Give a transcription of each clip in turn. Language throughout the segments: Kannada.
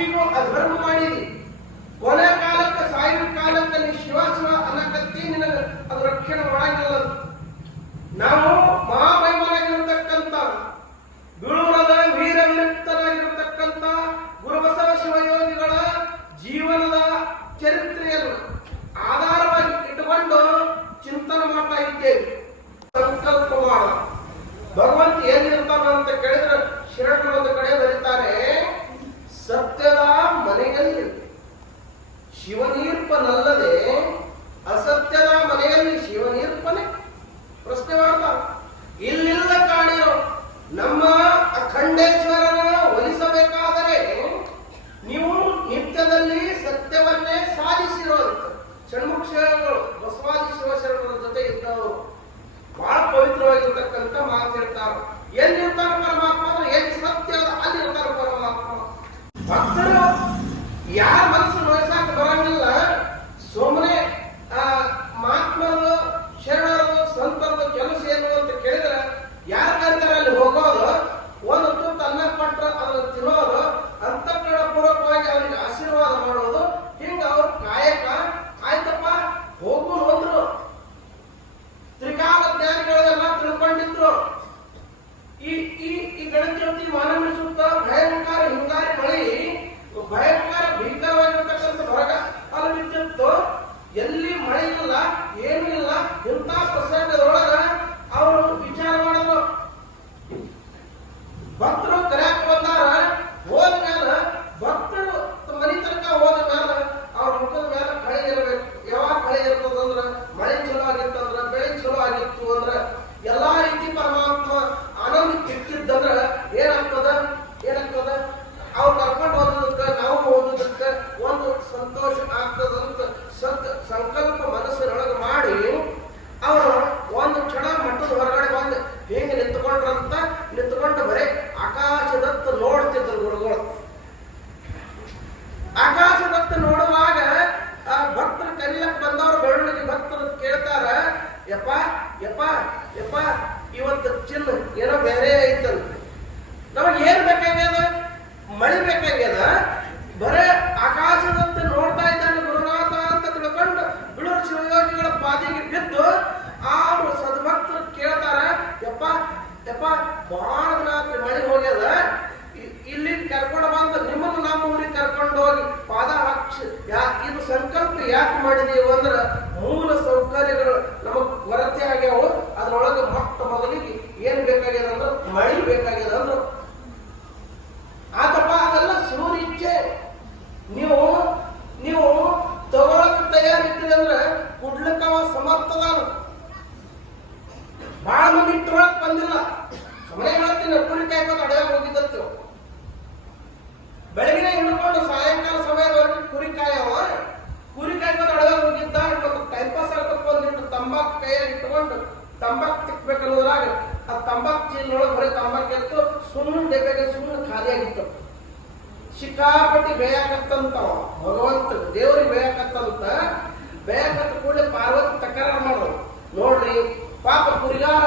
ಅಷ್ಟಿಗೂ ಅಧರ್ಮ ಮಾಡಿದಿ, ಕೊನೆ ಕಾಲಕ್ಕೆ ಸಾಯುವ ಕಾಲಕ್ಕೆ ನೀ ಶಿವ ಶಿವ ಅನ್ನಕತ್ತಿ, ನಿನಗೆ ಅದು ರಕ್ಷಣೆ ಮಾಡಂಗಿಲ್ಲ. ನಾವು ಮಹಾಮಹಿಮನಾಗಿರತಕ್ಕಂಥ ಬೀಳೂರದ ವೀರ ವಿರಕ್ತನಾಗಿರತಕ್ಕಂಥ ಗುರುಬಸವ ಶಿವಯೋಗಿಗಳ ಜೀವನದ ಚರಿತ್ರೆಯನ್ನು ಆಧಾರವಾಗಿ ಇಟ್ಟುಕೊಂಡು ಚಿಂತನೆ ಮಾಡ್ತಾ ಇದ್ದೇವೆ. ಸಂಕಲ್ಪ ಮಾಡ ಭಗವಂತ ಏನಿರ್ತಾನ ಅಂತ ಕೇಳಿದ್ರೆ ಶರಣರು ಒಂದು ಕಡೆ ಬರೀತಾರೆ, ಸತ್ಯದ ಮನೆಯಲ್ಲಿ ಶಿವನೀರ್ಪನಲ್ಲದೆ ಅಸತ್ಯದ ಮನೆಯಲ್ಲಿ ಶಿವನೀರ್ಪನೆ. ಪ್ರಶ್ನೆ ಮಾಡ್ತಾರೆ, ಇಲ್ಲಿಲ್ಲ ಕಾಣಿರೋ ನಮ್ಮ ಅಖಂಡೇಶ್ವರನ ಒಲಿಸಬೇಕಾದರೆ ನೀವು ನಿತ್ಯದಲ್ಲಿ ಸತ್ಯವನ್ನೇ ಸಾಧಿಸಿರುವಂತ ಷಣ್ಮುಖಗಳು ಬಸವಾದಿ ಶಿವಶರಣರ ಜೊತೆ ಇದ್ದವರು ಬಹಳ ಪವಿತ್ರವಾಗಿರ್ತಕ್ಕಂಥ ಮಾತು ಹೇಳ್ತಾರೆ. ಎಲ್ಲಿರ್ತಾರ ಪರಮಾತ್ಮ ಅಂದ್ರೆ ಎಲ್ಲಿ ಸತ್ಯ ಅಲ್ಲಿರ್ತಾರ ಪರಮಾತ್ಮ. ಭಕ್ತರು ಯಾರ ಮನಸ್ಸು ನೋಯಿಸಾಕ ಬರಂಗಿಲ್ಲ, ಸುಮ್ಮನೆ ಮಹಾತ್ಮರು ಶರಣರು ಸಂತರದ ಕೆಲಸ ಏನು ಅಂತ ಕೇಳಿದ್ರೆ ಯಾರ ಕರೀತಾರೆ ಅಲ್ಲಿ ಹೋಗೋದು, ಒಂದು ತುತ್ತು ಅನ್ನ ಕೊಟ್ಟರೆ ಅದನ್ನು ತಿನ್ನೋದು, ಅಂತಃಕರಣ ಪೂರ್ವಕವಾಗಿ ಅವರಿಗೆ ಆಶೀರ್ವಾದ ಮಾಡೋದು, ಹಿಂಗ ಅವ್ರ ಕಾಯಕ ಆಯ್ತಪ್ಪ ಹೋಗು ಹೋದ್ರು. ತ್ರಿಕಾಲ ಜ್ಞಾನಿಗಳೆಲ್ಲ ತಿಳ್ಕೊಂಡಿದ್ರು. ಈ ಗಣಚೌತಿ ಮಾನವನ ಸುತ್ತ ಭಯಂಕರ ಹಿಂಗಾರಿ ಮಳಿ, ಭಯಂಕರ ಭೀಕರವಾಗಿರ್ತಕ್ಕಂಥ ಹೊರಗ ಅಲ್ಲಿ ಬಿದ್ದಿತ್ತು. ಎಲ್ಲಿ ಮಳೆ ಇಲ್ಲ, ಏನೂ ಇಲ್ಲ, ಇಂಥ ಪ್ರಸಂಗದೊಳಗ ಅವರು ವಿಚಾರ ಮಾಡಿದ್ರು. ಭಕ್ತರು ಕರ್ಯಾಕ ಬಂದಾರ. ಹೋದ ಮ್ಯಾಲ ಭಕ್ತರು ಮನಿ ತನಕ ಹೋದ ಮ್ಯಾಲ ಅವ್ರ ಮುಖದ ಮ್ಯಾಲ ಕಳೆ ಇರಬೇಕು. ಯಾವಾಗ ಕಳೆ ಇರ್ತದಂದ್ರ ಮಳೆ ಚಲೋ ಆಗಿತ್ತಂದ್ರ, ಬೆಳೆ ಚಲೋ ಆಗಿತ್ತು ಅಂದ್ರ, ಎಲ್ಲಾ ರೀತಿ ಪರಮಾತ್ಮ ಆನಂದ ಇಟ್ಟಿದ್ದಂದ್ರ ಏನಾಗ್ತದ ಅವ್ರು ಕರ್ಕೊಂಡು ಹೋದದಕ್ಕ ನಾವು ಓದೋದಕ್ಕ ಒಂದು ಸಂತೋಷ ಆಗ್ತದಂತ ಸಂಕಲ್ಪ ಮನಸ್ಸಿನೊಳಗೆ ಮಾಡಿ ಅವರು ಒಂದು ಕ್ಷಣ ಮಟ್ಟದ ಹೊರಗಡೆ ಬಂದು ಹೇಗೆ ನಿಂತ್ಕೊಂಡು ಬರೇ ಆಕಾಶದತ್ತ ನೋಡ್ತಿದ್ರು ಗುರುಗಳು. ಆಕಾಶದತ್ತ ನೋಡುವಾಗ ಭಕ್ತರು ಕರೀಲಕ್ ಬಂದವರು ಬೆಳ್ಳಿಗೆ ಭಕ್ತರು ಕೇಳ್ತಾರ, ಯಪ್ಪ ಇವತ್ತು ಚಿನ್ನ ಏನೋ ಬೇರೆ ಐತಂತ. ನಮಗೆ ಏನ್ ಬೇಕಾಗ್ಯದ? ಮಳೆ ಬೇಕಾಗ್ಯದ. ಬರೇ ಆಕಾಶದಂತ ನೋಡ್ತಾ ಇದ್ದಾನೆ ಗುರುನಾಥ ಅಂತ ತಿಳ್ಕೊಂಡು ಬಿಳೂರು ಶಿವಯೋಗಿಗಳ ಪಾದಿಗೆ ಬಿದ್ದು ಅವರು ಸದ್ಭಕ್ತರು ಕೇಳ್ತಾರ, ಯಪ್ಪ ಬಹಳ ದಿನ ಮಳೆ ಹೋಗ್ಯದ, ಇಲ್ಲಿ ಕರ್ಕೊಂಡು ಬಂದು ನಿಮ್ಮನ್ನು ನಮ್ಮ ಊರಿಗೆ ಕರ್ಕೊಂಡು ಹೋಗಿ ಪಾದ ಹಾಕ್ಸಿ ಇದು ಸಂಕಲ್ಪ ಯಾಕೆ ಮಾಡಿದೀವಿ ಅಂದ್ರ ಮೂಲ ಸೌಕರ್ಯಗಳು ನಮಗ್ ಕೊರತೆ ಆಗ್ಯಾವು. ಅದ್ರೊಳಗೆ ಮೊಟ್ಟ ಮೊದಲಿಗೆ ಏನ್ ಬೇಕಾಗ್ಯದ ಅಂದ್ರೆ ಮಳೆ ಬೇಕಾಗ್ಯದ ಅಂದ್ರು. ಆತಪ್ಪ ಅದೆಲ್ಲ ಶಿವನ ಇಚ್ಛೆ. ನೀವು ತಗೊಳಕ್ ತಯಾರಿದ್ದೀರಿ ಅಂದ್ರೆ ಕುಡ್ಲಿಕ್ಕ ಸಮರ್ಥದಾನ. ಬಹಳ ಮಂದಿ ಇಟ್ಟೊಳಕ್ ಬಂದಿಲ್ಲ. ಸುಮ್ಮನೆ ಹೇಳ್ತೀನಿ, ಕುರಿ ಕಾಯ್ಕೊಂಡು ಅಡಗ ಹೋಗಿದ್ದತ್ತು. ಬೆಳಗಿನ ಹಿಡ್ಕೊಂಡು ಸಾಯಂಕಾಲ ಸಮಯದವರೆಗೆ ಕುರಿ ಕಾಯ್ಕೊಂಡು ಅಡಗ ಹೋಗಿದ್ದ. ಮತ್ತು ಟೈಮ್ ಪಾಸ್ ಆಗ್ಬೇಕು ಒಂದಿಟ್ಟು ತಂಬಾಕು ಕೈಯಾಗಿ ಇಟ್ಕೊಂಡು ತಂಬಾಕು ತಿಕ್ಬೇಕನ್ನೋದ್ರಾಗ ಆ ತಂಬಾಕು ಚೀಲೊಳಗೆ ಬರೀ ತಂಬಾಕು ಎತ್ತು ಸುಮ್ಮನೆ ಡಬ್ಬೆಗೆ ಸುಮ್ಮನೆ ಖಾಲಿಯಾಗಿತ್ತು. ಸಿಕ್ಕಾಪಟ್ಟಿ ಬೇಯಾಕತ್ತಂತವ ಭಗವಂತ ದೇವ್ರಿಗೆ ಬೇಯಾಕತ್ತಂತ. ಬೇಯಾಕತ್ತ ಕೂಡಲೇ ಪಾರ್ವತಿ ತಕರಾರು ಮಾಡೋದು, ನೋಡ್ರಿ ಪಾಪ ಕುರಿಗಾರ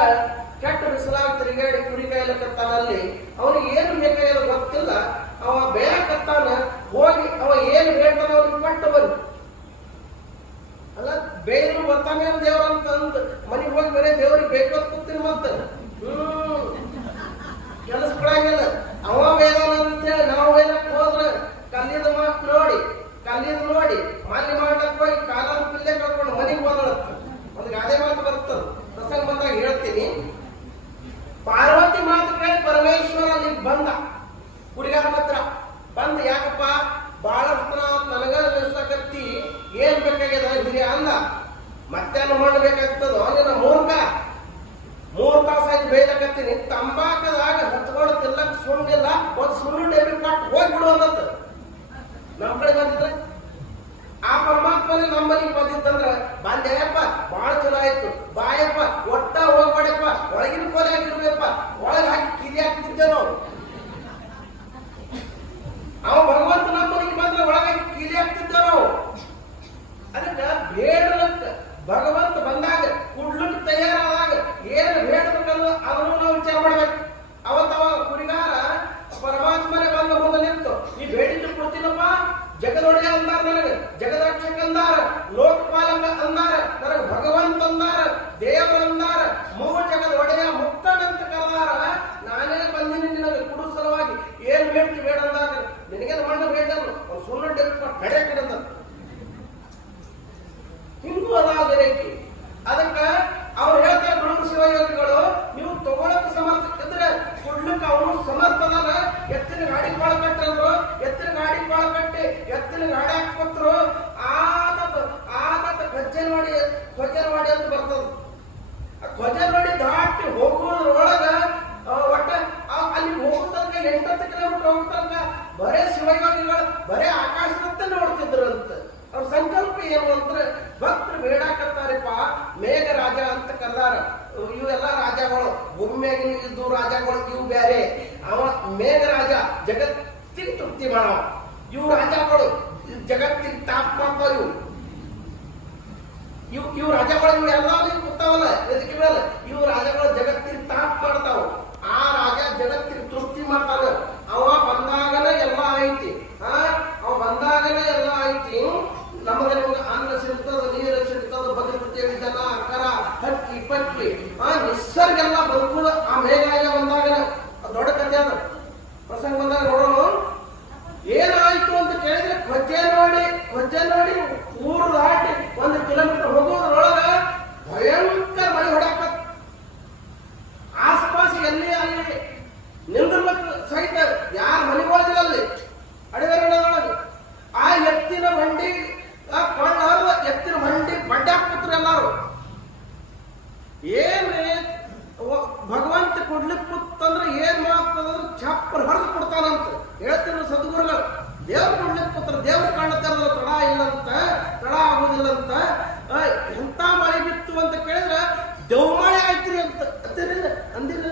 ಕೆಟ್ಟ ಬಿಸಿಲಾಗ ತಿರುಗಾಡಿ ಕುರಿ ಕಾಯ್ಲಕತ್ತಾನಲ್ಲಿ ಅವನಿಗೆ ಏನು ಬೇಕಾಗ್ಯದ ಗೊತ್ತಿಲ್ಲ. ಅವ ಬೇಯಾಕತ್ತಾನ, ಹೋಗಿ ಅವ ಏನು ಹೇಳ್ತಾನ ಅವ್ರಿಗೆ ಪಟ್ಟು ಬನ್ನಿ. ಅಲ್ಲ ಬೇಯ್ರು ಬರ್ತಾನೆ ದೇವ್ರಂತ ಅಂದ ಮನೆಗೆ ಹೋಗಿ ಬೇರೆ ದೇವ್ರಿಗೆ ಬೇಕೋತ್ ಕೂತೀನಿ ಮತ್ತ ಕೆಲಸ ಕೊಡಂಗಿಲ್ಲ. ಅವ ವೇದಾನ ಅಂತೇಳಿ ನಾವು ವೇದಕ್ಕೆ ಹೋದ್ರೆ ಕಲ್ಲಿದ ಮಾತು ನೋಡಿ ಮಾಲಿ ಮಾಡಕ್ ಹೋಗಿ ಕಾಲದ ಪಿಲ್ಲೆ ಕಳ್ಕೊಂಡು ಮನೆಗೆ ಹೋದಳತ್ತ. ಒಂದು ಗಾದೆ ಮಾತು ಬರ್ತದ, ಪ್ರಸಂಗ ಬಂದಾಗ ಹೇಳ್ತೀನಿ. ಪಾರ್ವತಿ ಮಾತು ಕೇಳಿ ಪರಮೇಶ್ವರ ಅಲ್ಲಿಗೆ ಬಂದ, ಹುಡುಗಾರ ಹತ್ರ ಬಂದು, ಯಾಕಪ್ಪ ಬಾಳ ನನಗ ನಿಲ್ಸಕತ್ತಿ, ಏನ್ ಬೇಕಾಗ್ಯದ ಹಿರಿಯ ಅಂದ. ಮತ್ತೇನು ಮಾಡಬೇಕಾಗ್ತದ ನಿನ್ನ ಮೂರ್ಖ, 3 ತಾಸು ಆಯ್ತು ಬೇಯ್ಲಕತ್ತೀನಿ, ತಂಬಾಕದಾಗ ಹಚ್ಕೊಂಡು ತಿಲ್ಲಕ್ ಸುಣ್ಣಿಲ್ಲ, ಒಂದು ಸುಳ್ಳು ಡಬ್ಬಿ ಕಟ್ಟು ಹೋಗ್ಬಿಡು ಅಂದತ್ತ. ನಮ್ಮ ಕಡೆ ಬಂದಿದ್ರೆ ಆ ಪರಮಾತ್ಮನೇ ನಮ್ಮಲ್ಲಿಗೆ ಬಂದಿತ್ತಂದ್ರ ಬಂದೇಯಪ್ಪ ಬಹಳ ಚಲೋ ಆಯ್ತು, ಬಾಯಪ್ಪ ಒಟ್ಟ ಹೋಗ್ಬೇಡಪ್ಪ, ಒಳಗಿನ ಕೋಲೆ ಆಗಿರ್ಬೇಕಪ್ಪ, ಒಳಗೆ ಹಾಕಿ ಕಿರಿ ಹಾಕ್ತಿದ್ದೆ ನಾವು. ಅವ ಭಗವಂತ ನಮ್ಮನಿಗೆ ಬಂದ್ರೆ ಒಳಗಾಗಿ ಕೀಲಿ ಹಾಕ್ತಿದ್ದ ನಾವು. ಅದಕ್ಕೆ ಬೇಡಲಕ್ಕ ಭಗವಂತ ಬಂದಾಗ ಕುಡ್ಲಕ್ಕೆ ತಯಾರಾದಾಗ ಏನು ಬೇಡಬೇಕಲ್ಲ ಅದನ್ನು ನಾವು ವಿಚಾರ ಮಾಡ್ಬೇಕು. ಅವತ್ತವ ಕುರಿಗಾರ ಪರಮಾತ್ಮನೇ ಬಂದ ಮುಂದೆ ನಿಂತು ಈ ಬೇಡಿ ಲೋಕಪಾಲಕ ಅಂದಾರ, ನನಗೆ ಭಗವಂತ ಅಂದಾರ, ದೇವರಂದಾರ, ಮೂರು ಜಗದ ಒಡೆಯ ಮುಕ್ತನಂತ ಕರೆದಾರ. ನಾನೇ ಬಂದಿನಿ ನಿನಗೆ ಕುಡು ಸಲುವಾಗಿ, ಏನ್ ಬೇಡ್ತಿ ಬೇಡ ಅಂದಾಗ ನಿನಗೆ ಮಣ್ಣು ಬೇಡ ಸುಳ್ಳು ನಡೆ ಕಡದ ಹಿಂಗೂ ಅದಾದರೇಕಿ. ಅದಕ್ಕ ಅವ್ರು ಹೇಳ್ತಾರೆ ಗುರು ಶಿವಯೋಗಿಗಳು, ನೀವು ತಗೊಳಕ್ ಸಮರ್ಥ ಇದ್ರೆ ಕೊಡ್ಲಿಕ್ಕೆ ಅವನು ಸಮರ್ಥದಲ್ಲ. ಎತ್ತಿನ ಗಾಡಿ ಕಾಳ ಕಟ್ಟಂದ್ರು, ಎತ್ತಿನ ಗಾಡಿ ಕಾಳ ಕಟ್ಟಿ ಎತ್ತಿನ ಗಾಡಿ ಹಾಕ್ಕೊತ್ರು. ಆತ ಖಜ್ಜನವಾಡಿ ಅಂತ ಬರ್ತದ. ಖಜ್ಜನವಾಡಿ ದಾಟಿ ಹೋಗುವುದ್ರೊಳಗ ಒಟ್ಟ ಅಲ್ಲಿ ಹೋಗೋ ತನಕ 8 ಕಿಲೋಮೀಟರ್ ಹೋಗೋ ತನಕ ಬರೇ ಶಿವಯೋಗಿಗಳು ಬರೇ ಆಕಾಶದತ್ತ ನೋಡ್ತಿದ್ರು ಅಂತ. ಅವ್ರ ಸಂಕಲ್ಪ ಏನು ಅಂದ್ರೆ ಭಕ್ತರು ಬೇಡಾಕತ್ತಾರಪ್ಪ, ಮೇಘರಾಜ ಅಂತ ಕರ್ದಾರ. ಇವೆಲ್ಲ ರಾಜಗಳು ಭೂಮಿಯಾಗಿನ ಇದ್ದು ರಾಜಗಳು, ಇವು ಬೇರೆ. ಅವ ಮೇಘರಾಜ ಜಗತ್ತಿಗೆ ತೃಪ್ತಿ ಮಾಡವ. ಇವು ರಾಜಗಳು ಜಗತ್ತಿಗೆ ತಾಪ್ ಮಾಡ್ತಾವ. ಇವು ರಾಜಗಳು ಇವು ಎಲ್ಲ ಕೂತಾವಲ್ಲ ವೇದಿಕೆ ಮೇಲೆ, ಇವು ರಾಜಗಳು ಜಗತ್ತಿಗೆ ತಾಪ್ ಮಾಡ್ತಾವ. ಆ ರಾಜ ಜಗತ್ತಿಗೆ ತೃಪ್ತಿ ಮಾಡ್ತಾನ. ಅವ ಬಂದಾಗನ ಎಲ್ಲ ಐತಿ. ಅವ ಬಂದಾಗನ ಎಲ್ಲ ಐತಿ. ನಮಗೆ ನಿಮ್ಗೆ ಅನ್ನ ಸಿಗ್ತದ, ನೀರು ಸಿಗ್ತದ, ಬದುಕುತ್ತೇವೆ, ಜನ ಕರ ಹಕ್ಕಿ ಪಕ್ಕಿ ನಿಸರ್ಗ ಎಲ್ಲ ಬದುಕುದ ಆ ಮೇಘರಾಜ ಬಂದಾಗನ. ದೊಡ್ಡ ಕಥೆ ಅದ. ಪ್ರಸಂಗ ಬಂದಾಗ ನೋಡೋಣ ಏನಾಯ್ತು ಅಂತ ಕೇಳಿದ್ರೆ, ಕೊಜ್ಜೆ ನೋಡಿ ಊರು ದಾಟಿ 1 ಕಿಲೋಮೀಟರ್ ಹೋಗೋದ್ರೊಳಗ ಭಯಂಕರ ಮಳೆ ಹೊಡಾಕತ್. ಆಸ್ಪಾಸ್ ಎಲ್ಲಿ ಅಲ್ಲಿ ನಿಂದಿರ್ಬೇಕು ಸಹಿತ ಯಾರ ಮನೆಗಳಿಲ್ಲ ಅಲ್ಲಿ ಅಡಿವರಣದೊಳಗೆ. ಆ ಎತ್ತಿನ ಬಂಡಿ ಕೊಳ್ಳಾರ ಎತ್ತಿನ ಬಂಡಿ ಬಡ್ಡೆ ಹಾಕ್ಬಿಟ್ರು ಎಲ್ಲಾರು. ಏನ್ರಿ ಭಗವಂತ ಕೊಡ್ಲಿಕ್ಕೆ ಕೂತಂದ್ರೆ ಏನ್ ಮಾಡ್ತದಂದ್ರೆ ಚಪ್ಪರ್ ಹೊರದು ಕೊಡ್ತಾನಂತ ಹೇಳ್ತಿದ್ರು ಸದ್ಗುರುಗಳು. ದೇವ್ರು ಕೊಡ್ಲಿಕ್ಕೆ ಕೂತ್ರ ದೇವ್ರು ಕಾಣುತ್ತಾರ, ತಡ ಇಲ್ಲಂತ, ತಡ ಆಗುದಿಲ್ಲಂತ. ಎಂತ ಮಳೆ ಬಿತ್ತು ಅಂತ ಕೇಳಿದ್ರೆ ದೇವ್ಮಳೆ ಆಯ್ತ್ರಿ ಅಂತ ಅಂದಿರ.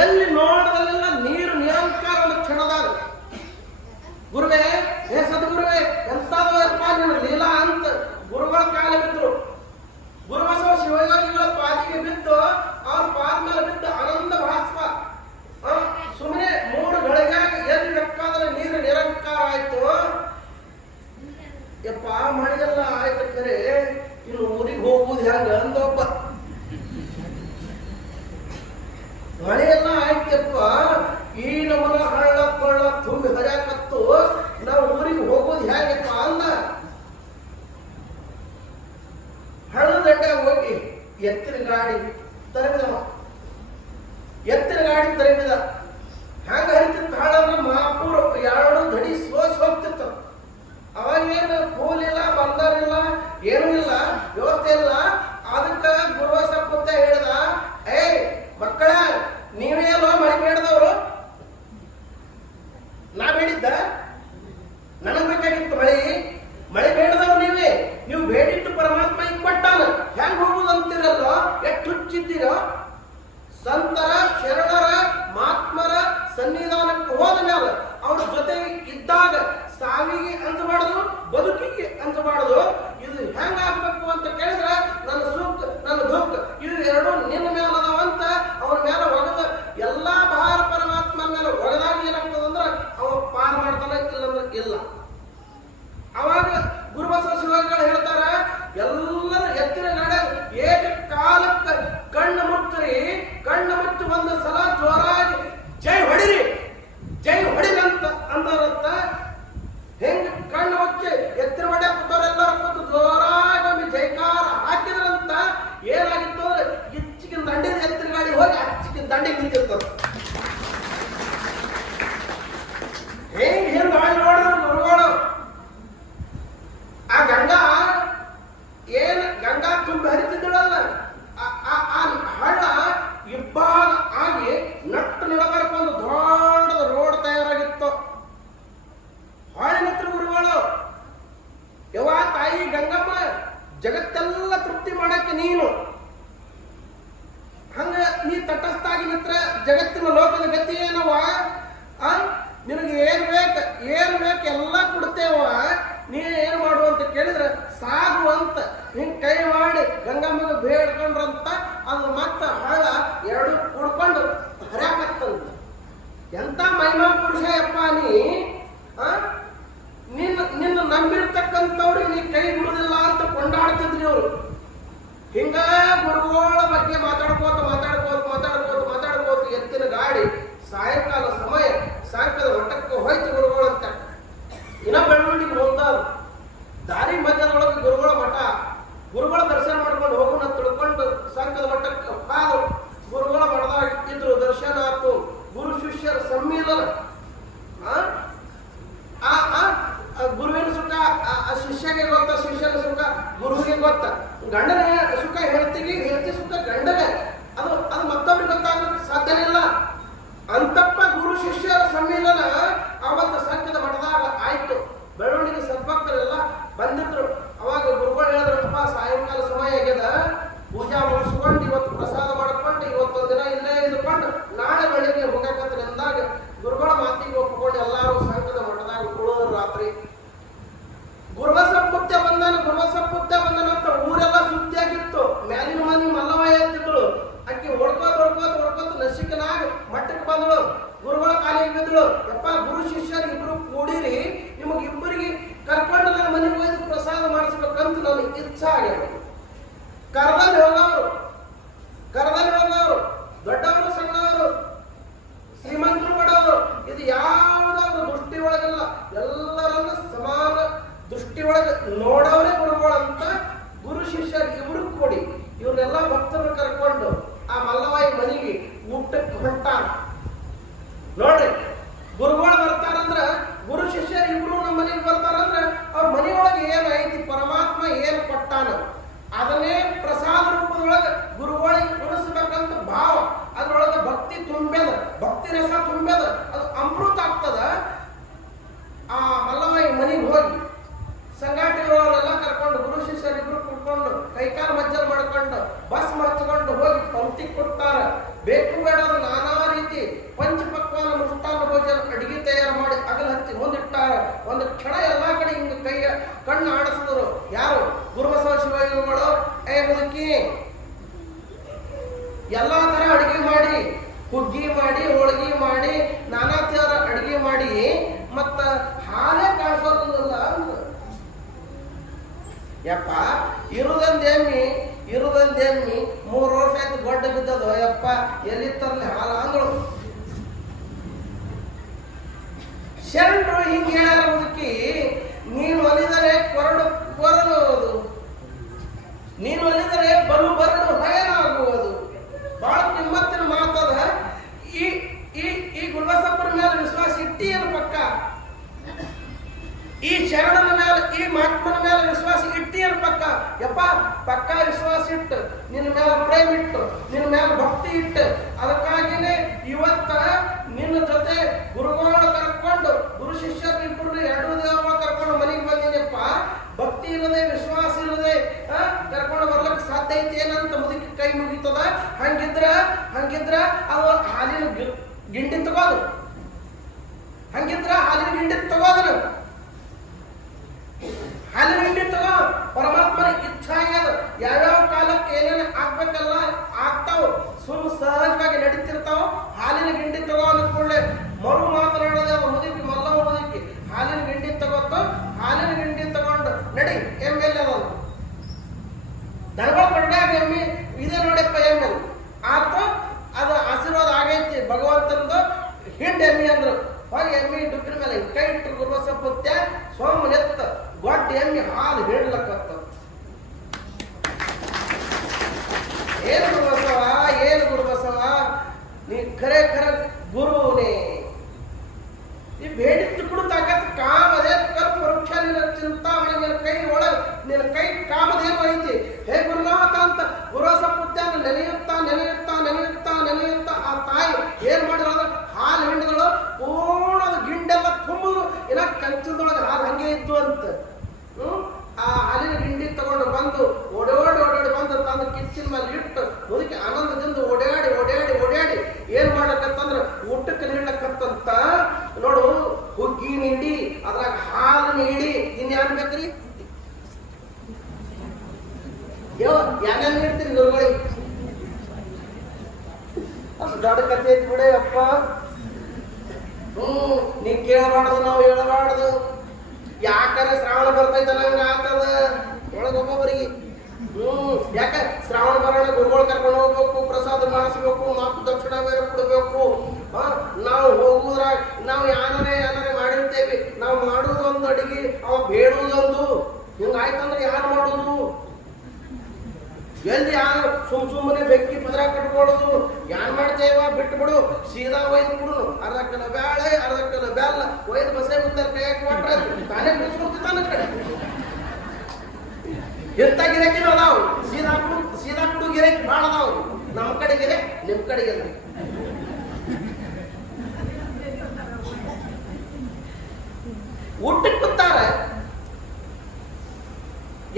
ಎಲ್ಲಿ ನೋಡದಲ್ಲೆಲ್ಲ ನೀರು ನಿರಂಕಾರ ಕ್ಷಣದಾಗ. ಗುರುವೇ, ಹೇ ಸದ್ಗುರುವೇ, ಎಂತಾದಪ್ಪ ನಿನ್ನ ಲೀಲಾ ಅಂತ ಗುರುಗಳ ಕಾಲ ಬಿದ್ರು. ಗುರುಬಸವ ಶಿವಯೋಗಿಗಳ ಪಾದಿಗೆ ಬಿದ್ದು ಅವ್ರ ಪಾದ ಮೇಲೆ ಬಿದ್ದು ಆನಂದ ಭಾಸ್ಪ. ಸುಮ್ಮನೆ 3 ಗಳಿಗಾಗ ಎಲ್ಲಿ ಬೇಕಾದ್ರೆ ನೀರು ನಿರಂಕಾರ ಆಯ್ತು. ಯಪ್ಪ ಮಳೆಯೆಲ್ಲ ಆಯ್ತು ಕರೆ, ಇನ್ನು ಊರಿಗೆ ಹೋಗುದು ಹೆಂಗ ಅಂದೊಬ್ಬ. ಮಳೆಯೆಲ್ಲ ಆಯ್ತಪ್ಪ, ಈ ನಮ್ಮನ ಹಳ್ಳ ಕೊಳ್ಳ ತುಂಬಿ ಹರಿಯಾಕತ್ತು, ನಾವು ಊರಿಗೆ ಹೋಗೋದು ಹೇಗಪ್ಪ ಅಂದ. ಹಳ್ಳದಂಡ ಹೋಗಿ ಎತ್ತಿನ ಗಾಡಿ ತರಬಿದವ. ಹ್ಯಾಂಗ ಹರಿತಿತ್ತು ಹಳ್ಳಂದ್ರೆ ಮಹಾಪೂರ್ 2 ದಡಿ ಸೋಸ್ ಹೋಗ್ತಿತ್ತು. ಅವಾಗೇನು ಕೂಲ್ ಇಲ್ಲ, ಬಂದರಿಲ್ಲ, ಏನೂ ಇಲ್ಲ, ವ್ಯವಸ್ಥೆ ಇಲ್ಲ. ಅದಕ್ಕ ಗುರುವಾಸ ಕೂತ ಹೇಳ್ದ, ಮಕ್ಕಳ ನೀವೇನೋ ಮಳೆ ಬೇಡದವ್ರು, ನಾ ಬೇಡಿದ್ದ, ನನಗ್ ಬೇಕಾಗಿತ್ತು ಮಳೆ ಬೇಡದವ್ರು ನೀವೇ. ನೀವು ಬೇಡಿಟ್ಟು ಪರಮಾತ್ಮ ಈಗ ಕೊಟ್ಟಾನ, ಹೆಂಗ್ ಹೋಗುದಂತಿರಲ್ಲೋ, ಎಷ್ಟು ಹುಚ್ಚಿದ್ದೀರೋ. ಸಂತರ ಶರಣರ ಮಾತ್ಮರ ಸನ್ನಿಧಾನಕ್ಕೆ ಹೋದ ಮೇಲೆ ಅವ್ರ ಜೊತೆ ಇದ್ದಾಗ ಸಾವಿಗೆ ಅಂಜಬಾರದು, ಬದುಕಿಗೆ ಅಂಜಬಾರದು. ಇದು ಹೆಂಗಾಗಬೇಕು ಅಂತ ಕೇಳಿದ್ರೆ ನನ್ನ ಸುಖ ನನ್ನ ದುಃಖ ಇದು 2 ನಿನ್ನ ಮೇಲೆ ಅದಾವಂತ ಅವ್ರ ಮೇಲೆ ಒಗದ ಎಲ್ಲಾ ಭಾರ ಪರಮಾತ್ಮನ ಮೇಲೆ ಒಗದಾಗ ಏನಾಗ್ತದಂದ್ರೆ ಅವ ಪಾರ ಮಾಡ್ತಾನೆ, ಇಲ್ಲಂದ್ರೆ ಇಲ್ಲ. ಅವಾಗ ಗುರುಬಸವ ಶಿವಗಳು ಹೇಳ್ತಾರ, ಎಲ್ಲರ ಎತ್ತಿನ ನಡೆ ಏಕ ಕಾಲಕ್ಕೆ ಕಣ್ಣು ಮುಚ್ಚಿ 1 ಸಲ ಜೋರಾಗಿ ಜೈ ಹೊಡಿರಿ ಹೋಯ್ತು ಗುರುಗಳು ಅಂತ. ಇನ್ನ ಬೆಳ್ಳುಳ್ಳಿಗೆ ಹೋಗ್ತಾರ ದಾರಿ ಮಧ್ಯದೊಳಗೆ ಗುರುಗಳ ಮಠ, ಗುರುಗಳ ದರ್ಶನ ಮಾಡ್ಕೊಂಡು ಹೋಗೋಣ ತಿಳ್ಕೊಂಡು ಸಂಘದ ಮಠಕ್ಕೆ ಹಾದು ಗುರುಗಳ ಮಠದಾಗ ಇದ್ರು. ದರ್ಶನ ಆಯ್ತು, ಗುರು ಶಿಷ್ಯರ ಸಮ್ಮಿಲನ. ಗುರುವಿನ ಸುಖ ಶಿಷ್ಯಗೆ ಗೊತ್ತ, ಶಿಷ್ಯನ ಸುಖ ಗುರುವಿಗೆ ಗೊತ್ತ. ಗಂಡನ ಸುಖ ಹೇಳ್ತೀವಿ, ಹೇಳ್ತಿ ಸುಖ ಗಂಡನೇ. ಅದು ಅದು ಮತ್ತೊಬ್ರಿಗೆ ಗೊತ್ತಾಗಲಿಕ್ಕೆ ಸಾಧ್ಯನೇ ಇಲ್ಲ. ಅಂತಪ್ಪ ಗುರು ಶಿಷ್ಯರ ಸಮ್ಮಿಲನ ಅವತ್ತು ಸಂಘದ ಮಠದಾಗ ಆಯ್ತು. ಬೆಳವಣಿಗೆ ಸದ್ಭಕ್ತರೆಲ್ಲ ಬಂದಿದ್ರು. ಅವಾಗ ಗುರುಗಳು ಹೇಳಿದ್ರಪ್ಪ, ಸಾಯಂಕಾಲ ಸಮಯ ಆಗ್ಯದ, ಪೂಜಾ ಮುಗಿಸ್ಕೊಂಡು ಇವತ್ತು ಪ್ರಸಾದ ಮಾಡ್ಕೊಂಡು ಇವತ್ತೊಂದು ದಿನ ಇಲ್ಲೇ ಇದ್ಕೊಂಡು ನಾಳೆ ಬೆಳಿಗ್ಗೆ ಹೋಗಕತ್ರಿ ಅಂದಾಗ ಗುರುಗಳ ಮಾತಿಗೆ ಒಪ್ಪಿಕೊಂಡು ಎಲ್ಲರೂ ಸಂಘದ ಮಠದಾಗ ಉಳಿದ್ರು. ರಾತ್ರಿ ಗುರುಬಸಪ್ಪುತ್ಯ ಬಂದನ ಅಂತ ಊರೆಲ್ಲ ಸುದ್ದಿಯಾಗಿತ್ತು. ಮ್ಯಾಲಿನ ಮನಿ ಮಲ್ಲವಯ್ಯ ಎತ್ತಿದ್ಳು. ಆಕಿ ಹೊಡ್ಕೋತ ನಸಿಕನಾಗ ಮಟ್ಟಕ್ಕೆ ಬಂದಳು. ಗುರುಗಳ ಕಾಲಿಗೆ ಬಿದ್ದಳು. ಯಪ್ಪ, ಗುರು ಶಿಷ್ಯರು ಇಬ್ರು ಕೂಡಿರಿ, ನಿಮಗೆ ಇಬ್ಬರಿಗೆ ಕರ್ಕೊಂಡು ನನ್ನ ಮನೆಗೆ ಒಯ್ದು ಪ್ರಸಾದ ಮಾಡಿಸ್ಬೇಕಂತ ನನಗೆ ಇಚ್ಛೆ ಆಗ್ಯದ. ಕರ್ದಲ್ಲಿ ಹೋಗೋರು ದೊಡ್ಡವರು ಸಣ್ಣವರು ಶ್ರೀಮಂತರು ಬಡವರು ಇದು ಯಾವುದಾದ್ರು ದೃಷ್ಟಿ ಒಳಗಲ್ಲ. ಎಲ್ಲರನ್ನ ಸಮಾನ ದೃಷ್ಟಿ ಒಳಗೆ ನೋಡವರೇ ಗುರುಗಳಂತ ಗುರು ಶಿಷ್ಯರು ಇಬ್ರು ಕೂಡಿ ಇವನ್ನೆಲ್ಲ ಭಕ್ತರನ್ನು ಕರ್ಕೊಂಡು ಆ ಮಲ್ಲವಾಯಿ ಮನೆಗೆ ಊಟಕ್ಕೆ ಹೊಂಟಾರ. ನೋಡ್ರಿ, ಗುರುಗಳು ಬರ್ತಾರಂದ್ರ, ಗುರು ಶಿಷ್ಯರು ಇಬ್ರು ನಮ್ಮ ಮನೆಗೆ ಬರ್ತಾರಂದ್ರ ಅವ್ರ ಮನೆಯೊಳಗೆ ಏನು ಐತಿ, ಪರಮಾತ್ಮ ಏನು ಕೊಟ್ಟಾನ ಅದನ್ನೇ ಪ್ರಸಾದ ರೂಪದೊಳಗೆ ಗುರುಗಳಿಗೆ ಉಣಿಸ್ಬೇಕಂತ ಭಾವ. ಅದ್ರೊಳಗೆ ಭಕ್ತಿ ತುಂಬ್ಯದ, ಭಕ್ತಿ ರಸ ತುಂಬ್ಯದ, ಅದು ಅಮೃತ ಆಗ್ತದ. ಆ ಮಲ್ಲವಾಯಿ ಮನೆಗೆ ಹೋಗಿ ಸಂಗಾಟಿಗಳವರೆಲ್ಲ ಕರ್ಕೊಂಡು ಗುರು ಶಿಷ್ಯರಿಬ್ರು ಕುಡ್ಕೊಂಡು ಕೈಕಾಲು ಮಜ್ಜಲ್ ಮಾಡ್ಕೊಂಡು ಬಸ್ ಹಚ್ಕೊಂಡು ಹೋಗಿ ಪಂಕ್ತಿ ಕೊಡ್ತಾರ. ಬೇಕು ಬೇಡ ನಾನಾ ರೀತಿ ಪಂಚಪಕ್ವಾನ ಮುಷ್ಟಾನ ಭೋಜನ ಅಡಿಗೆ ತಯಾರು ಮಾಡಿ ಅಗಲ್ ಹಚ್ಚಿ ಮುಂದಿಟ್ಟಾರ. ಒಂದು ಕ್ಷಣ ಎಲ್ಲಾ ಕಡೆ ಹಿಂಗ ಕಣ್ಣು ಆಡಿಸಿದ್ರು. ಯಾರು? ಗುರುಬಸವ ಶಿವಯೋಗಿಗಳು. ಮುದುಕಿ ಎಲ್ಲಾ ತರ ಅಡಿಗೆ ಮಾಡಿ, ಹುಗ್ಗಿ ಮಾಡಿ, ಹೋಳಿಗೆ ಮಾಡಿ, ನಾನಾ ತರ ಅಡಿಗೆ ಮಾಡಿ, ಮತ್ತ ಹಾಲೇ ಕಾಣಿಸೋದಿಲ್ಲ ಅಂದ. ಯಪ್ಪ, ಇರುದಂದೇಮ್ಮಿ 3 ವರ್ಷ ಆಯ್ತು ಗೊಡ್ಡ ಬಿದ್ದದು. ಯಪ್ಪ, ಎಲ್ಲಿ ತರಲಿ ಹಾಲ ಅಂದಳು. ಶರಣರು ಹಿಂಗೆ ಹೇಳ್ಯಾರ, ಮುದುಕಿ ನೀನು ಒಲಿದರೆ ಕೊರಡುವುದು, ನೀನು ಒಲಿದರೆ ಬರಡು ಹಯನಾಗುವುದು. ಬಹಳ ಕಿಮ್ಮತ್ತಿನ ಮಾತದ. ಈ ಗುರುಬಸಪ್ಪನ ಮೇಲೆ ವಿಶ್ವಾಸ ಇಟ್ಟಿಯೇನು ಪಕ್ಕ, ಈ ಶರಣನ ಮೇಲೆ, ಈ ಮಹಾತ್ಮನ ಮೇಲೆ ವಿಶ್ವಾಸ ಇಟ್ಟಿಯೇನು ಪಕ್ಕ. ಯಪ್ಪ, ಪಕ್ಕ ವಿಶ್ವಾಸ ಇಟ್ಟು, ನಿನ್ನ ಮೇಲೆ ಪ್ರೇಮ ಇಟ್ಟು, ನಿನ್ನ ಮೇಲೆ ಭಕ್ತಿ ಇಟ್ಟು, ಅದಕ್ಕಾಗಿನೇ ಇವತ್ತ ನಿನ್ನ ಜೊತೆ ಗುರುಗಳು ಕರ್ಕೊಂಡು, ಗುರು ಶಿಷ್ಯರು ಇಬ್ಬರು 2 ದೇವಗಳು ಕರ್ಕೊಂಡು ಮನೆಗೆ ಬಂದಿನಪ್ಪ. ಭಕ್ತಿ ಇಲ್ಲದೆ, ವಿಶ್ವಾಸ ಇಲ್ಲದೆ ಕರ್ಕೊಂಡು ಬರ್ಲಕ್ಕೆ ಸಾಧ್ಯ ಐತಿ ಏನಂತ ಮುದುಕಿ ಕೈ ಮುಗಿತದ. ಹಂಗಿದ್ರ ಅವ ಹಾಲಿನ ಗಿಂಡಿ ತಗೋದು, ಹಾಲಿನ ಗಿಂಡಿ ತಗೋ. ಪರಮಾತ್ಮನ ಇಚ್ಛಾ ಆಗ್ಯದ. ಯಾವ್ಯಾವ ಕಾಲಕ್ಕೆ ಏನೇನು ಆಗ್ಬೇಕಲ್ಲ ಆಗ್ತಾವ, ಸಹಜವಾಗಿ ನಡೀತಿರ್ತಾವ. ಹಾಲಿನ ಗಿಂಡಿ ತಗೋ ಅಂದ್ಕೊಳ್ಳೆ ಮರು ಮಾತನಾಡೋದೇ ಮುದುಕಿ, ಮಲ್ಲವ ಮುದುಕಿ ಹಾಲಿನ ಗಿಂಡಿ ತಗೋತು. ಹಾಲಿನ ಗಿಂಡಿ ತಗೊಂಡು ನಡಿ, ಎಮ್ಮೆ ದನಗಳ ಪಡ್ಯಾಗ ಎಮ್ಮಿ ಇದೇ ನೋಡಪ್ಪ ಎಮ್ಮೆ ಆತು. ಅದು ಆಶೀರ್ವಾದ ಆಗೈತಿ ಭಗವಂತಂದು. ಹಿಂಡ್ ಎಮ್ಮಿ ಅಂದ್ರು. ಹೋಗಿ ಎಮ್ಮಿ ಡುಕ್ಕಿನ ಮೇಲೆ ಕೈ ಇಟ್ಟು ಗುರುಬಸಪ್ಪತ್ಯ ಸೋಮನೆತ್ತ ಗೊಡ್ಡ ಎಮ್ಮಿ ಹಾಲು ಹೇಳಲಕ್ಕತ್ತ. ಏನು ಗುರುಬಸವ ನೀ ಖರೆ ಗುರುನೇ, ಈ ಬೇಡಿತ್ತು ಕೂಡ ತಾಕತ್ ಕಾಮದೇ ಕರ್ಮ ವೃಕ್ಷ ನಿನ್ನ ಚಿಂತಾಮಣಿ, ನಿನ್ನ ಕೈ ಕಾಮಧೇನು ಐತಿ. ಹೇ ಗುರುನಾಥ ಅಂತ ಗುರುಬಸಪ್ಪತ್ಯಾನ ನೆನೆಯುತ್ತಾ ಆ ತಾಯಿ ಏನ್ ಮಾಡಿರೋದು, ಹಾಲು ಹಿಂಡುಗಳು ಪೂರ್ಣ ಗಿಂಡೆಲ್ಲ ತುಂಬುದು. ಇನ್ನ ಕಂಚದೊಳಗೆ ಹಾಲು ಹಂಗೆ ಇದ್ದು ಅಂತ. ಆ ಹಾಲಿನ ಗಿಂಡಿ ತಗೊಂಡು ಬಂದು ಓಡಾಡಿ ಬಂದು ತನ್ನ ಕಿಚ್ಚಿನ ಮೇಲೆ ಇಟ್ಟು ಮುದುಕಿ ಆನಂದದಿಂದ ಓಡಾಡಿ ಏನ್ ಮಾಡ್ಲಕ್ಕಂತಂದ್ರ ಊಟಕ್ಕೆ ನೀಡ್ಲಕ್ಕಂತ ನೋಡು. ಹುಗ್ಗಿ ನೀಡಿ, ಅದ್ರಾಗ ಹಾಲು ನೀಡಿ, ಇನ್ಯಾನ್ ಬೇಕ್ರಿ? ಯಾನ್ ನೀಡ್ತೀರಿ ಗುರುಗಳಿಗೆ? ಅಷ್ಟು ದೊಡ್ಡ ಕಥೆ ಐತಿ ಬಿಡೆ ಅಪ್ಪ. ನೀ ಕೇಳಬಾರ್ದು, ನಾವು ಹೇಳಬಾರ್ದು. ಯಾಕಂದ್ರೆ ಶ್ರಾವಣ ಬರ್ತೈತೆ ನಂಗೆ ಆಗ್ತದ ಒಳಗೊಬ್ಬೊಬ್ಬರಿಗೆ. ಯಾಕ ಶ್ರಾವಣ ಬರೋಣ, ಗುರುಗಳು ಕರ್ಕೊಂಡು ಹೋಗ್ಬೇಕು, ಪ್ರಸಾದ ಮಾಡಿಸ್ಬೇಕು, ಮಾತು ದಕ್ಷಿಣ ಬೇರೆ ಕೊಡ್ಬೇಕು. ನಾವು ಹೋಗುದ್ರಾಗ ನಾವು ಯಾರೇ ಅವ ಬೇಡುವುದೊಂದು. ಹಿಂಗಾಯ್ತಂದ್ರೆ ಯಾರು ಮಾಡೋದು? ಎಲ್ಲಿ ಯಾರು ಸುಮ್ಮನೆ ಬೆಕ್ಕಿ ಪದ್ರ ಕಟ್ಕೊಳ್ಳೋದು? ಯಾನ್ ಮಾಡ್ತೇವ? ಬಿಟ್ಟು ಬಿಡು, ಸೀದಾ ಒಯ್ದು ಬಿಡು. ಅರ್ಧ ಕಿಲೋ ಬ್ಯಾಳೆ, ಅರ್ಧ ಕಿಲೋ ಬೆಲ್ಲ ಒಯ್ದು ಬಸೆ ಮುದ್ದಾರ ಕೈಯಾಗ ಕೊಟ್ರೆ ತಾನೇ ಬಿಡಿಸ್ಕೊಡ್ತಾನ ಕಡೆ. ಎಂತ ಗಿರಾಕಿನೂ ಅದಾವು. ಸೀದಾ ಕುಡು ಗಿರಾಕಿ ಭಾಳ ಅದಾವು. ನಮ್ಮ ಕಡೆಗೆ ನಿಮ್ಮ ಕಡೆಗೆಲ್ಲ. ಊಟಕ್ಕೆ ಕೂತಾರೆ,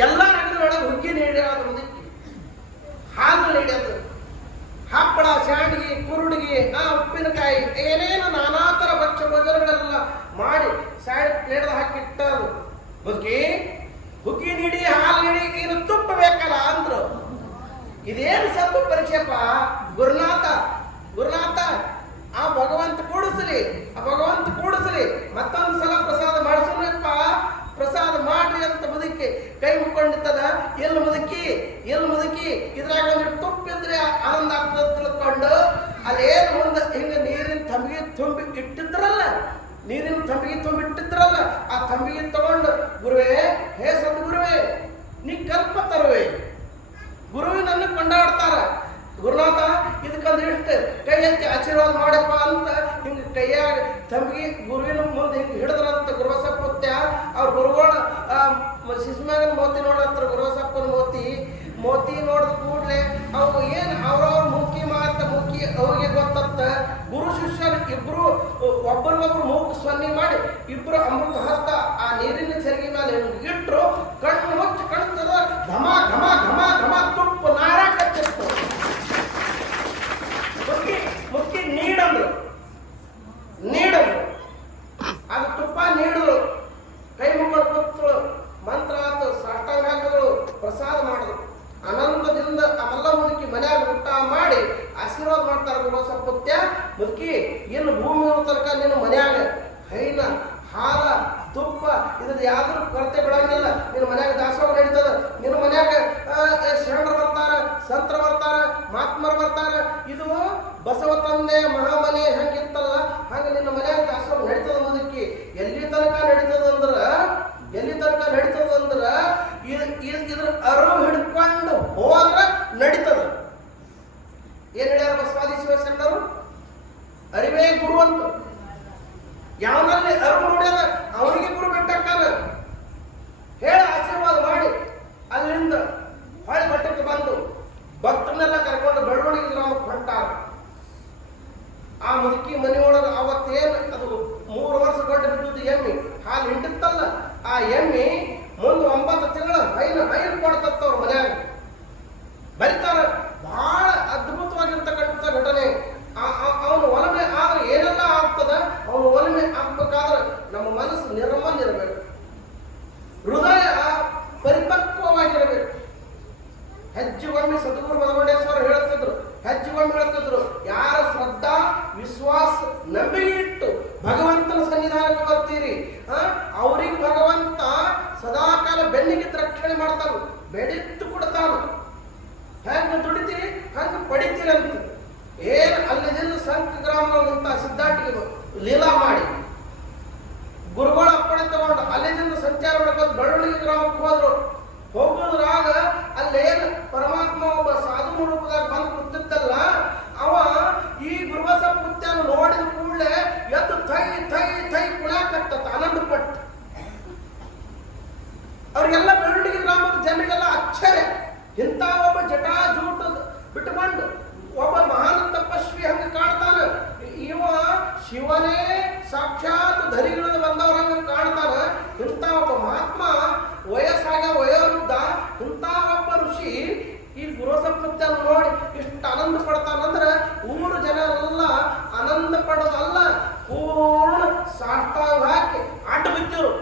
ಎಲ್ಲ ರಂಗದೊಳಗೆ ಹುಗ್ಗಿ ನೀಡಿರೋದು, ಮುದುಕಿ ಹಾಲು ನೀಡೋದು, ಹಪ್ಪಳ, ಶಾಂಡಿಗೆ, ಕುರುಡಿಗೆ, ಉಪ್ಪಿನಕಾಯಿ, ಏನೇನು ನಾನಾ ಥರ ಭಕ್ಷ್ಯ ಭೋಜನಗಳೆಲ್ಲ ಮಾಡಿ ಸೈಡ್ ಪ್ಲೇಟ್ ಹಾಕಿಟ್ಟರು. ಮುದುಕಿ ಹುಗ್ಗಿ ನೀಡಿ, ಹಾಲು ನೀಡಿ, ಇದು ತುಪ್ಪ ಬೇಕಲ್ಲ ಅಂದ್ರು. ಇದೇನು ಸತ್ತು ಪರೀಕ್ಷೆಪ್ಪ ಗುರುನಾಥ, ಆ ಭಗವಂತ ಕೂಡಿಸಲಿ, ಮತ್ತೊಂದು ಸಲ ಪ್ರಸಾದ ಮಾಡಿಸೋಣಪ್ಪ, ಪ್ರಸಾದ ಮಾಡ್ರಿ ಅಂತ ಮುದುಕಿ ಕೈ ಮುಕ್ಕೊಂಡಿರ್ತದ. ಎಲ್ಲಿ ಮುದುಕಿ ಇದ್ರಾಗ ಒಂದು ತುಪ್ಪ ಇದ್ರೆ ಆನಂದ ಆಗ್ತದ ತಿಳ್ಕೊಂಡು ಅಲ್ಲೇನು ಮುಂದೆ ಹಿಂಗ ನೀರಿನ ತಂಬಿಗೆ ತುಂಬಿ ಇಟ್ಟಿದ್ರಲ್ಲ, ಆ ತಂಬಿಗೆ ತಗೊಂಡು, ಗುರುವೇ, ಹೇ ಸದ್ಗುರುವೇ, ನೀ ಕಲ್ಪ ತರುವೆ. ಗುರುವಿನನ್ನು ಕೊಂಡಾಡ್ತಾರ. ಗುರುನಾಥ ಇದಕ್ಕೊಂದು ಇಷ್ಟು ಕೈ ಎತ್ತಿ ಆಶೀರ್ವಾದ ಮಾಡಪ್ಪ ಅಂತ ಹಿಂಗೆ ಕೈಯಾಗ ತಂಬಿಗೆ ಗುರುವಿನ ಮುಂದೆ ಹಿಂಗೆ ಹಿಡಿದ್ರಂತ ಗುರುವಸಪ್ಪತ್ಯ. ಅವ್ರ ಗುರುಗಳ ಶಿಶುಮ್ಯಾಗನ ಮೋತಿ ನೋಡತ್ರ ಗುರುವಸಪ್ಪನ ಮೋತಿ ನೋಡಿದ ಕೂಡಲೇ ಅವು ಏನು ಅವ್ರವ್ರ ಮುಖಿ ಅವ್ರಿಗೆ ಗೊತ್ತತ್ತ. ಗುರು ಶಿಷ್ಯರು ಇಬ್ರು ಒಬ್ಬರಿಗೊಬ್ರು ಮೂಗು ಸೊನ್ನೆ ಮಾಡಿ ಇಬ್ರು ಅಮೃತ ಹಸ್ತ ಆ ನೀರಿನ ಚರಿಗೆ ಮೇಲೆ ಇಟ್ರು. ಕಣ್ಣು ಮುಚ್ಚಿ ಕಣ್ತದ, ಘಮ ಘಮ ಘಮ ಘಮ ತುಪ್ಪ ನಾರ ಕಚ್ಚಿತ್ತು. ಮುಕ್ಕಿ ನೀಡಂದ್ರು, ಅದು ತುಪ್ಪ ನೀಡಿದ್ರು. ಕೈ ಮುಕ್ಕೊಂಡು ಕೂತ್ರು, ಮಂತ್ರ ಆತು, ಸಾಷ್ಟಾಂಗ ಹಾಕಿದ್ರು, ಪ್ರಸಾದ ಮಾಡಿದ್ರು. ಆನಂದದಿಂದ ಅವೆಲ್ಲ ಮುದುಕಿ ಮನ್ಯಾಗ ಊಟ ಮಾಡಿ ಆಶೀರ್ವಾದ ಮಾಡ್ತಾರೆ ಗುರುಸಪ್ಪತ್ಯ. ಮುದುಕಿ ಇನ್ನು ಭೂಮಿ ತನಕ ನಿನ್ನ ಮನ್ಯಾಗ ಹೈನ, ಹಾಲ, ತುಪ್ಪ ಇದ್ರದ್ದು ಯಾವ್ದು ಕೊರತೆ ಬಿಡಂಗಿಲ್ಲ. ನಿನ್ನ ಮನ್ಯಾಗ ದಾಸೋಹ ನಡೀತದ. ನಿನ್ನ ಮನ್ಯಾಗ ಶರಣರು ಬರ್ತಾರ, ಸಂತರ ಬರ್ತಾರ, ಮಹಾತ್ಮರು ಬರ್ತಾರ. ಇದು ಬಸವ ತಂದೆ ಮಹಾಮನೆ ಹಂಗಿತ್ತಲ್ಲ, ಹಂಗ ನಿನ್ನ ಮನ್ಯಾಗ ದಾಸೋಹ ನಡೀತದ. ಮುದುಕಿ ಎಲ್ಲಿ ತನಕ ನಡೀತದಂದ್ರ ಇದ್ರ ಅರು ಹಿಡ್ಕೊಂಡು ಹೋದ್ರ ನಡೀತದ. ಏನ್ ಹೇಳ್ಯಾರ ಬಸವಾದಿ ಶಿವಶರಣರು? ಅರಿವೇ ಗುರು ಅಂತ. ಯಾವನಲ್ಲಿ ಅರು ನೋಡ್ಯಾರ ಅವನಿಗೆ ಗುರು ಬಿಟ್ಟಕ್ಕಾನ ಹೇಳ ಆಶೀರ್ವಾದ ಮಾಡಿ ಅಲ್ಲಿಂದ ಹೊಳೆ ಮಟ್ಟಕ್ಕೆ ಬಂದು ಭಕ್ತನೆಲ್ಲ ಕರ್ಕೊಂಡು ಬೆಳವಣಿಗೆ ಗ್ರಾಮಕ್ಕೆ ಹೊಂಟಾರ. ಆ ಮುದುಕಿ ಮನೆಯೊಳಗೆ ಅವತ್ತೇನು ಅದು 3 ವರ್ಷ ಗಂಟೆ ಬಿದ್ದು ಎಮ್ಮಿ ಹಾಲು ಹಿಂಡಿತ್ತಲ್ಲ, ಆ ಎಮ್ಮಿ ಮುಂದೆ 9 ತಿಂಗಳ ಹೈನು ಕೊಡ್ತವ್ರ ಮನ್ಯಾಗ. ಬರೀತಾರ. ಬಹಳ ಅದ್ಭುತವಾಗಿರ್ತಕ್ಕಂಥ ಘಟನೆ. ಅವನು ಒಲಮೆ ಆದ್ರೆ ಏನೆಲ್ಲ ಆಗ್ತದ. ಅವನು ಒಲಮೆ ಆಗ್ಬೇಕಾದ್ರೆ ನಮ್ಮ ಮನಸ್ಸು ನಿರ್ಮಲ ಇರಬೇಕು, ಹೃದಯ ಪರಿಪಕ್ವವಾಗಿರಬೇಕು. ಹೆಜ್ಜೆಗೊಮ್ಮೆ ಸದ್ಗುರು ಬಸವಣ್ಣೇಶ್ವರ ಹೇಳ್ತಿದ್ರು, ಯಾರ ಶ್ರದ್ಧಾ ವಿಶ್ವಾಸ ನಂಬಿಕೆ ಇಟ್ಟು ಭಗವಂತನ ಸನ್ನಿಧಾನಕ್ಕೆ ಬರ್ತೀರಿ, ಅವ್ರಿಗೆ ಭಗವಂತ ಸದಾಕಾಲ ಬೆನ್ನಿಗಿದ್ದು ರಕ್ಷಣೆ ಮಾಡ್ತಾನ, ಬೆಡಿತ್ತು ಕೊಡ್ತಾನ. ಹೆಂಗ ದುಡಿತೀರಿ ಹಂಗ ಪಡಿತೀರಿ ಅಂತ. ಏನು ಅಲ್ಲಿಂದ ಸಂಕ ಗ್ರಾಮಗಳಂತ ಸಿದ್ಧಾಟಿಗೆ ಲೀಲಾ ಮಾಡಿ ಗುರುಗಳ ಅಪ್ಪಣೆ ತಗೊಂಡು ಅಲ್ಲಿಂದ ಸಂಚಾರ ಮಾಡ್ಕೊಂಡು ಬೆಳವಣಿಗೆ ಗ್ರಾಮಕ್ಕೆ ಹೋದ್ರು. ಹೋಗೋದ್ರಾಗ ಅಲ್ಲೇನು ಪರಮಾತ್ಮ ಒಬ್ಬ ಸಾಧು ರೂಪದಾಗ ಬಂದು ಕೂತಿದ್ದಲ್ಲ, ಅವ ಈ ಗುರುಬಸಪ್ಪತ್ಯನ ನೋಡಿದ ಕೂಡಲೇ ಎದ್ದು ಥೈ ಕುಳಾಕತ್ತ ಆನಂದ ಪಟ್ಟು. ಅವ್ರಿಗೆಲ್ಲ ಬೆಳವಣಿಗೆ ಗ್ರಾಮದ ಜನರಿಗೆಲ್ಲ ಆಶ್ಚರ್ಯ. ಇಂಥ ಒಬ್ಬ ಜಟಾಜೂಟ ಬಿಟ್ಟುಕೊಂಡು ಒಬ್ಬ ಮಹಾನ್ ತಪಸ್ವಿ ಹಂಗ ಕಾಣ್ತಾನ, ಇವ ಶಿವನೇ ಸಾಕ್ಷಾತ್ ಧರಿಗಿಳಿದು ಬಂದವ್ರ ಹಂಗ ಕಾಣ್ತಾನ. ಇಂಥ ಒಬ್ಬ ಮಹಾತ್ಮ ವಯಸ್ಸಾಗ ವಯೋವೃದ್ಧ, ಇಂಥ ಒಬ್ಬ ಋಷಿ ಈ ಗುರುಸಪ್ಪತ್ಯನ ನೋಡಿ ಇಷ್ಟು ಆನಂದ ಪಡ್ತಾನಂದ್ರೆ ಊರು ಜನ ಎಲ್ಲ ಆನಂದ ಪಡೋದಲ್ಲ, ಪೂರ್ಣ ಸಾಷ್ಟಾಂಗ ಹಾಕಿ ಅಡ್ಡ ಬಿದ್ದರು.